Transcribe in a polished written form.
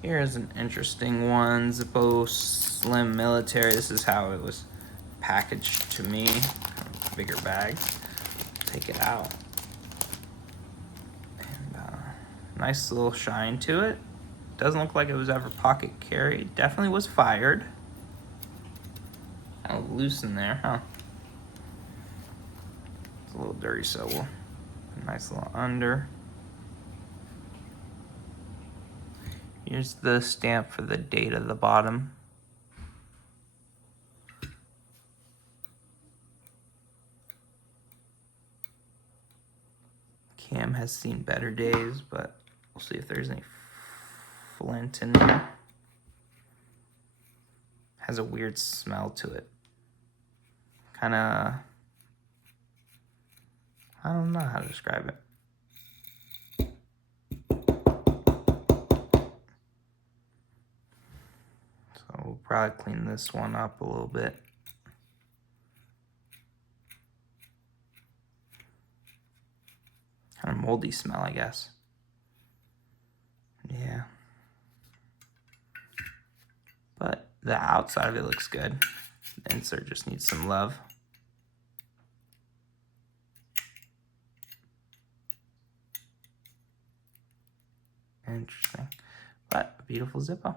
Here's an interesting one, Zippo Slim Military. This is how it was packaged to me. Kind of bigger bag. Take it out. And nice little shine to it. Doesn't look like it was ever pocket carried. Definitely was fired. Kind of loose in there, huh? It's a little dirty, so we'll put a nice little under. Here's the stamp for the date at the bottom. Cam has seen better days, but we'll see if there's any flint in there. Has a weird smell to it. Kind of, I don't know how to describe it. So we'll probably clean this one up a little bit. Kind of moldy smell, I guess. Yeah. But the outside of it looks good. The insert just needs some love. Interesting. But a beautiful Zippo.